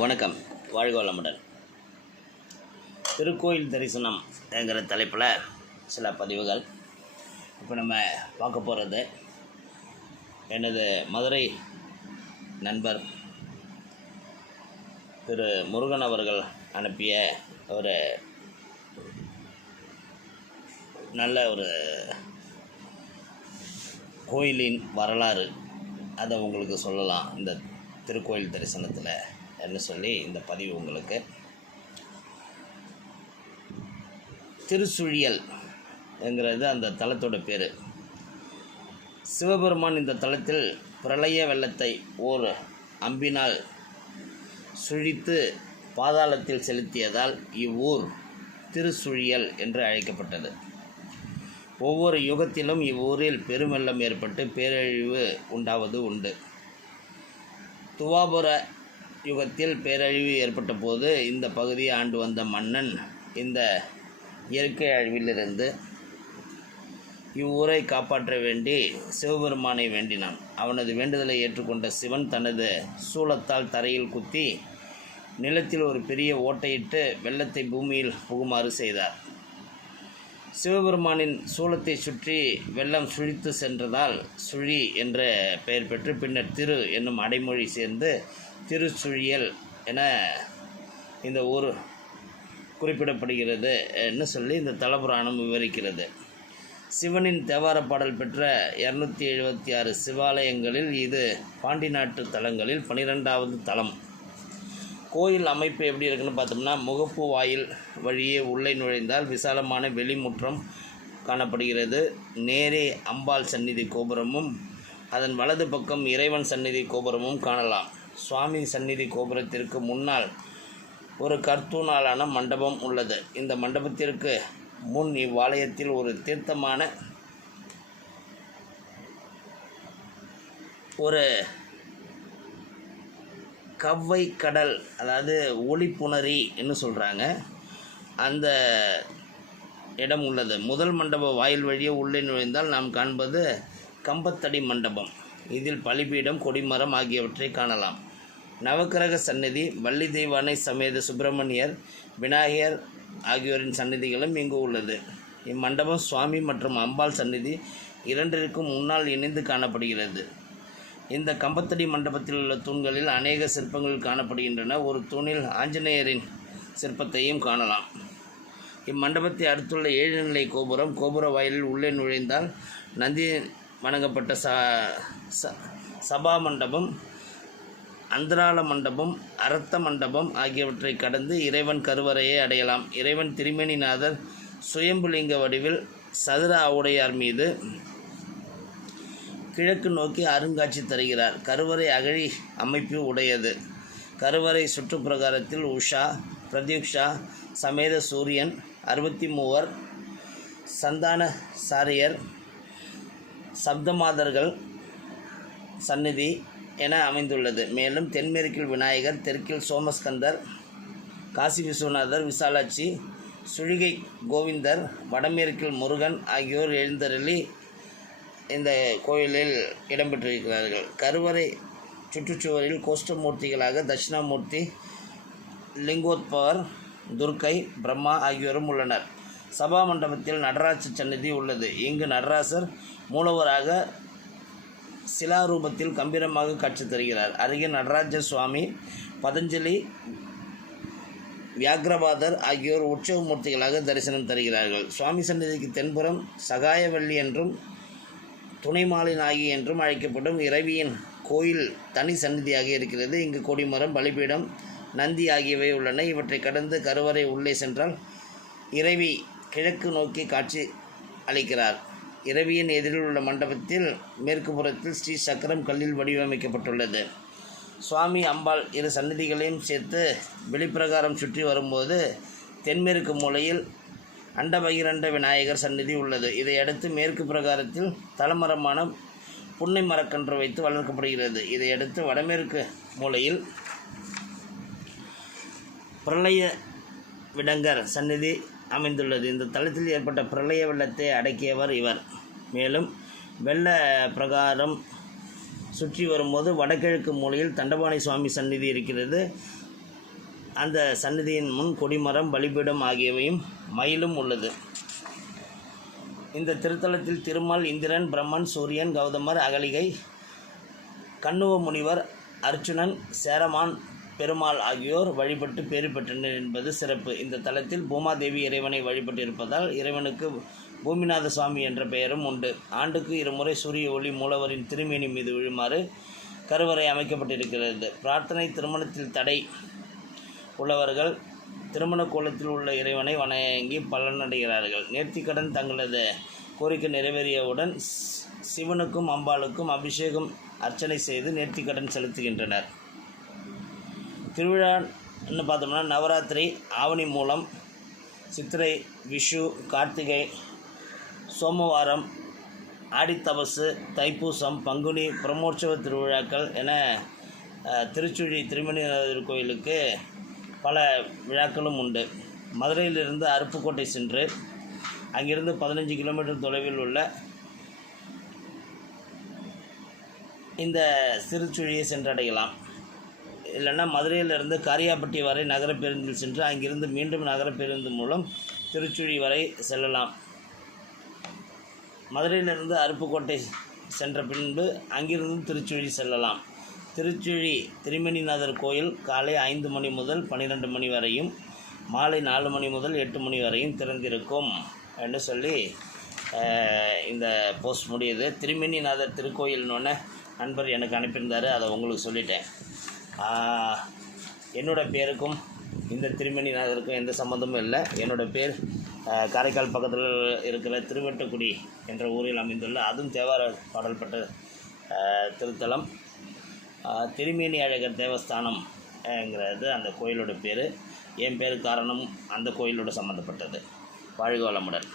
வணக்கம். வாழ்க வளமுடன். திருக்கோயில் தரிசனம் என்கிற தலைப்பில் சில பதிவுகள். இப்போ நம்ம பார்க்க போகிறது எனது மதுரை நண்பர் திரு முருகன் அவர்கள் அனுப்பிய ஒரு நல்ல ஒரு கோயிலின் வரலாறு. அதை உங்களுக்கு சொல்லலாம் இந்த திருக்கோயில் தரிசனத்தில். என்ன சொல்லி இந்த பதிவு உங்களுக்கு திருச்சுழியல் என்கிறது அந்த தலத்தோட பேர். சிவபெருமான் இந்த தலத்தில் பிரளய வெள்ளத்தை ஓர் அம்பினால் சுழித்து பாதாளத்தில் செலுத்தியதால் இவ்வூர் திருச்சுழியல் என்று அழைக்கப்பட்டது. ஒவ்வொரு யுகத்திலும் இவ்வூரில் பெருமெல்லம் ஏற்பட்டு பேரழிவு உண்டாவது உண்டு. துவாபுர யுகத்தில் பேரழிவு ஏற்பட்ட போது இந்த பகுதியை ஆண்டு வந்த மன்னன் இந்த இயற்கை அழிவிலிருந்து இவ்வூரை காப்பாற்ற வேண்டி சிவபெருமானை வேண்டினான். அவனது வேண்டுதலை ஏற்றுக்கொண்ட சிவன் தனது சூலத்தால் தரையில் குத்தி நிலத்தில் ஒரு பெரிய ஓட்டையிட்டு வெள்ளத்தை பூமியில் புகுமாறு செய்தார். சிவபெருமானின் சூளத்தை சுற்றி வெள்ளம் சுழித்து சென்றதால் சுழி என்ற பெயர் பெற்று பின்னர் திரு என்னும் அடைமொழி சேர்ந்து திருச்சுழியல் என இந்த ஊர் குறிப்பிடப்படுகிறது என்று சொல்லி இந்த தலபுராணம் விவரிக்கிறது. சிவனின் தேவார பாடல் பெற்ற இரநூத்தி எழுபத்தி ஆறு சிவாலயங்களில் இது பாண்டி நாட்டு தலங்களில் பனிரெண்டாவது தலம். கோயில் அமைப்பு எப்படி இருக்குன்னு பார்த்தோம்னா முகப்பு வாயில் வழியே உள்ளே நுழைந்தால் விசாலமான வெளிமுற்றம் காணப்படுகிறது. நேரே அம்பாள் சந்நிதி கோபுரமும் அதன் வலது பக்கம் இறைவன் சந்நிதி கோபுரமும் காணலாம். சுவாமி சந்நிதி கோபுரத்திற்கு முன்னால் ஒரு கர்த்தூணாலான மண்டபம் உள்ளது. இந்த மண்டபத்திற்கு முன் இவ்வாலயத்தில் ஒரு தீர்த்தமான ஒரு கவ்வை கடல் அதாவது ஒளிப்புணரி என்று சொல்கிறாங்க அந்த இடம் உள்ளது. முதல் மண்டப வாயில் வழியே உள்ளே நுழைந்தால் நாம் காண்பது கம்பத்தடி மண்டபம். இதில் பலிபீடம் கொடிமரம் ஆகியவற்றை காணலாம். நவக்கிரக சந்நிதி வள்ளி தெய்வானை சமேத சுப்பிரமணியர் விநாயகர் ஆகியோரின் சந்நிதிகளும் இங்கு உள்ளது. இம்மண்டபம் சுவாமி மற்றும் அம்பாள் சந்நிதி இரண்டிற்கும் முன்னால் இணைந்து காணப்படுகிறது. இந்த கம்பத்தடி மண்டபத்தில் உள்ள தூண்களில் அநேக சிற்பங்கள் காணப்படுகின்றன. ஒரு தூணில் ஆஞ்சநேயரின் சிற்பத்தையும் காணலாம். இம்மண்டபத்தை அடுத்துள்ள ஏழுநிலை கோபுரம் கோபுர வாயிலில் உள்ளே நுழைந்தால் நந்தி வணங்கப்பட்ட ச ச சபா மண்டபம் அந்தராள மண்டபம் அரத்த மண்டபம் ஆகியவற்றை கடந்து இறைவன் கருவறையை அடையலாம். இறைவன் திருமேனிநாதர் சுயம்புலிங்க வடிவில் சதுர ஆவுடையார் மீது கிழக்கு நோக்கி அருங்காட்சி தருகிறார். கருவறை அகழி அமைப்பு உடையது. கருவறை சுற்றுப்பிரகாரத்தில் உஷா பிரதீக்ஷா சமேத சூரியன் அறுபத்தி மூவர் சந்தான சாரியர் சப்தமாதர்கள் சந்நிதி என அமைந்துள்ளது. மேலும் தென்மேற்கில் விநாயகர் தெற்கில் சோமஸ்கந்தர் காசி விஸ்வநாதர் விசாலாட்சி சுழிகை கோவிந்தர் வடமேற்கில் முருகன் ஆகியோர் எழுந்தருளி இந்த கோயிலில் இடம்பெற்றிருக்கிறார்கள். கருவறை சுற்றுச்சுவரில் கோஷ்டமூர்த்திகளாக தட்சிணாமூர்த்தி லிங்கோத்பவர் துர்க்கை பிரம்மா ஆகியோரும் உள்ளனர். சபா மண்டபத்தில் நடராஜ சன்னதி உள்ளது. இங்கு நடராசர் மூலவராக சிலாரூபத்தில் கம்பீரமாக காட்சி தருகிறார். அருகே நடராஜ சுவாமி பதஞ்சலி வியாகிரபாதர் ஆகியோர் உற்சவ மூர்த்திகளாக தரிசனம் தருகிறார்கள். சுவாமி சன்னதிக்கு தென்புறம் சகாயவள்ளி என்றும் துணைமாலை நாயகி என்றும் அழைக்கப்படும் இறைவியின் கோயில் தனி சந்நிதியாக இருக்கிறது. இங்கு கொடிமரம் பலிபீடம் நந்தி ஆகியவை உள்ளன. இவற்றை கடந்து கருவறை உள்ளே சென்றால் இறைவி கிழக்கு நோக்கி காட்சி அளிக்கிறார். இரவியின் எதிரில் உள்ள மண்டபத்தில் மேற்கு புறத்தில் ஸ்ரீ சக்கரம் கல்லில் வடிவமைக்கப்பட்டுள்ளது. சுவாமி அம்பாள் இரு சன்னதிகளையும் சேர்த்து வெளிப்பிரகாரம் சுற்றி வரும்போது தென்மேற்கு மூலையில் அண்டபகிரண்ட விநாயகர் சந்நிதி உள்ளது. இதையடுத்து மேற்கு பிரகாரத்தில் தலமரமான புன்னை மரக்கன்று வைத்து வளர்க்கப்படுகிறது. இதையடுத்து வடமேற்கு மூலையில் பிரளய விடங்கர் சந்நிதி அமைந்துள்ளது. இந்த தளத்தில் ஏற்பட்ட பிரளய வெள்ளத்தை அடக்கியவர் இவர். மேலும் வெள்ள பிரகாரம் சுற்றி வரும்போது வடகிழக்கு மூலையில் தண்டபாணி சுவாமி சந்நிதி இருக்கிறது. அந்த சந்நிதியின் முன் கொடிமரம் பலிபீடம் ஆகியவையும் மயிலும் உள்ளது. இந்த திருத்தலத்தில் திருமால் இந்திரன் பிரம்மன் சூரியன் கௌதமர் அகலிகை கண்ணுவ முனிவர் அர்ச்சுனன் சேரமான் பெருமாள் ஆகியோர் வழிபட்டு பேறு பெற்றனர் என்பது சிறப்பு. இந்த தலத்தில் பூமாதேவி இறைவனை வழிபட்டிருப்பதால் இறைவனுக்கு பூமிநாத சுவாமி என்ற பெயரும் உண்டு. ஆண்டுக்கு இருமுறை சூரிய ஒளி மூலவரின் திருமேனி மீது விழுமாறு கருவறை அமைக்கப்பட்டிருக்கிறது. பிரார்த்தனை திருமணத்தில் தடை உள்ளவர்கள் திருமண கோலத்தில் உள்ள இறைவனை வணங்கி பலனடைகிறார்கள். நேர்த்திக்கடன் தங்களது கோரிக்கை நிறைவேறியவுடன் சிவனுக்கும் அம்பாளுக்கும் அபிஷேகம் அர்ச்சனை செய்து நேர்த்திக்கடன் செலுத்துகின்றனர். திருவிழான்னு பார்த்தோம்னா நவராத்திரி ஆவணி மூலம் சித்திரை விஷு கார்த்திகை சோமவாரம் ஆடித்தபசு தைப்பூசம் பங்குனி பிரமோற்சவ திருவிழாக்கள் என திருச்சுழி திருமணிநாதர் கோயிலுக்கு பல விழாக்களும் உண்டு. மதுரையிலிருந்து அருப்புக்கோட்டை சென்று அங்கிருந்து பதினஞ்சு கிலோமீட்டர் தொலைவில் உள்ள இந்த திருச்சுழியை சென்றடையலாம். இல்லைன்னா மதுரையிலிருந்து காரியாபட்டி வரை நகர பேருந்தில் சென்று அங்கிருந்து மீண்டும் நகர பேருந்து மூலம் திருச்சுழி வரை செல்லலாம். மதுரையிலிருந்து அருப்புக்கோட்டை சென்ற பின்பு அங்கிருந்து திருச்சுழி செல்லலாம். திருச்சுழி திருமணிநாதர் கோயில் காலை ஐந்து மணி முதல் பன்னிரெண்டு மணி வரையும் மாலை நாலு மணி முதல் எட்டு மணி வரையும் திறந்திருக்கும் என்று சொல்லி இந்த போஸ்ட் முடியுது. திருமணிநாதர் திருக்கோயில்னு நண்பர் எனக்கு அனுப்பியிருந்தார். அதை உங்களுக்கு சொல்லிட்டேன். என்னோடய பேருக்கும் இந்த திருமணிநாதருக்கும் எந்த சம்மந்தமும் இல்லை. என்னோட பேர் காரைக்கால் பக்கத்தில் இருக்கிற திருவெட்டுக்குடி என்ற ஊரில் அமைந்துள்ள அதுவும் தேவார பாடல் பெற்ற திருத்தலம். திருமேனி அழகர் தேவஸ்தானம் ங்கிறது அந்த கோயிலோட பேர். என் பேர் காரணம் அந்த கோயிலோட சம்மந்தப்பட்டது வாழ்க வளமுடன்.